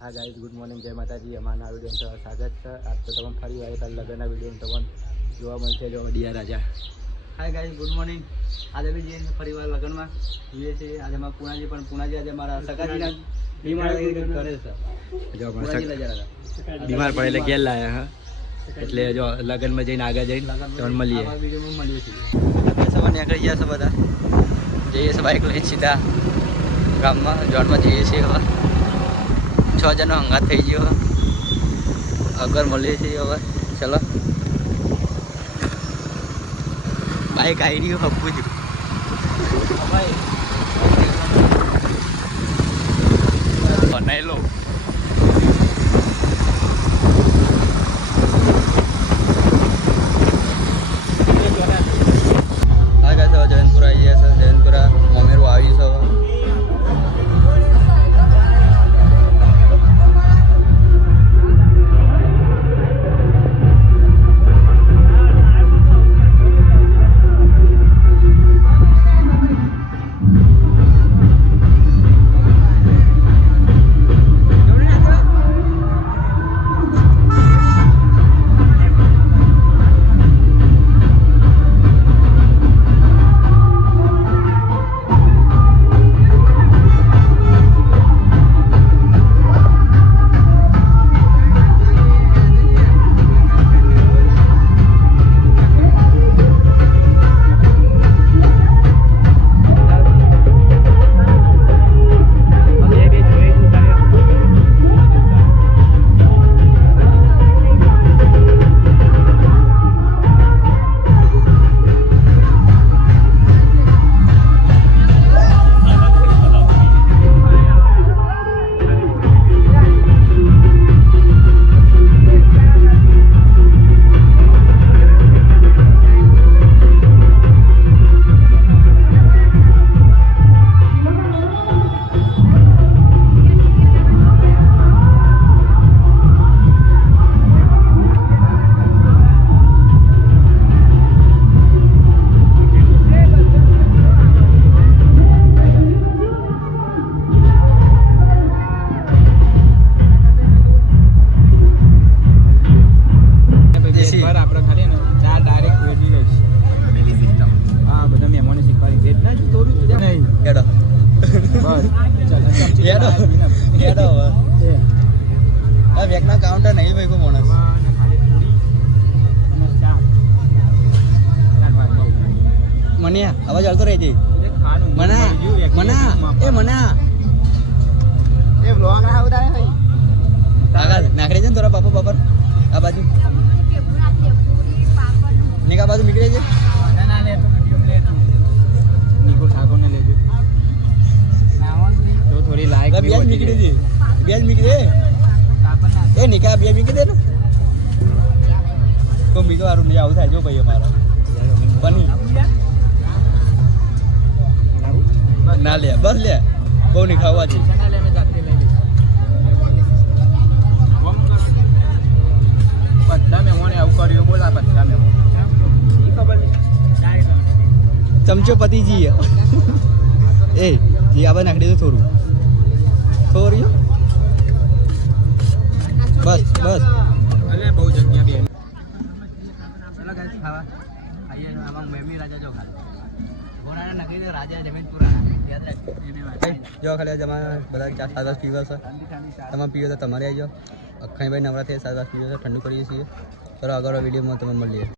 हाँ guys, good morning, जय माता जी। हमारा वीडियो में स्वागत है। आप तो तमाम फरी आए कल लगन वीडियो में तमाम જોવા મળશે જો ડિયા રાજા। Hi guys, good morning. આજે બી જઈએ ફરીવાર લગ્નમાં જઈએ છીએ। આજે અમારા પુણાજી પણ પુણાજી આજે મારા સગાજીના બીમાર કરે છે। જો બીમાર પડે એટલે ઘેર લાયા હા, એટલે જો લગ્નમાં જઈને આગળ જઈને તમને મળીએ। આ વિડિયોમાં મળીએ છીએ। આપણે સવાર નીકળી ગયા છે, બધા જઈએ છે બાઇક લઈને સીધા ગામમાં જોડમાં જઈએ છીએ। હવે 6 જણનો હંગાત થઈ ગયો, આગળ મળીએ છીએ। હવે ચલો બાઈક આવી રહ્યું હપ્પું છું બનાવી લો। જયંતપુરા આવી ગયા છે, જયંતપુરા મમેરું આવી છે। કાઉન્ટર નહીં ભાઈ કોઈ માણસ મને અવાજ આવતો રહે છે। મના મના એ મના એ બ્લોગ આ ઉતારે ભાઈ આગળ નાખડી છે ને થોડા પાપા પાપર આ બાજુ નિકા બાજુ નીકળે છે ના લે તો વિડિયો લે તું નિકો ઠાકોર ને લેજો તો થોડી લાઈક બી નીકળે છે બેજ નીકળે એ નિકા બે મીકી દે ને તો મીકો આરું લઈ આવું થાય જો ભાઈ અમારા બની ના લે બસ લે બહુ નહીં ખાવા છે બધા મહેમાને આવું કર્યું બોલા બધા મહેમાન ચમચો પતિજી એ જી આબા નાખી દે થોડું થોડું બસ બસ અલે બહુ જગ્યા બે ચલો ગાઈસ ખાવા આઈએ આમાં મેમી રાજા જો ખાલી ગોરાના નગરી રાજા જયંતપુરા યાદ રાખજો જો ખાલી જમા બધા ચા સાદા પીવા છે તમામ પીવો તો તમારે આવજો અખાઈભાઈ નવરાત્રી સાદા પીવો છે ઠંડુ કરીએ છીએ ચલો આગળ વિડીયોમાં તમે મળીએ।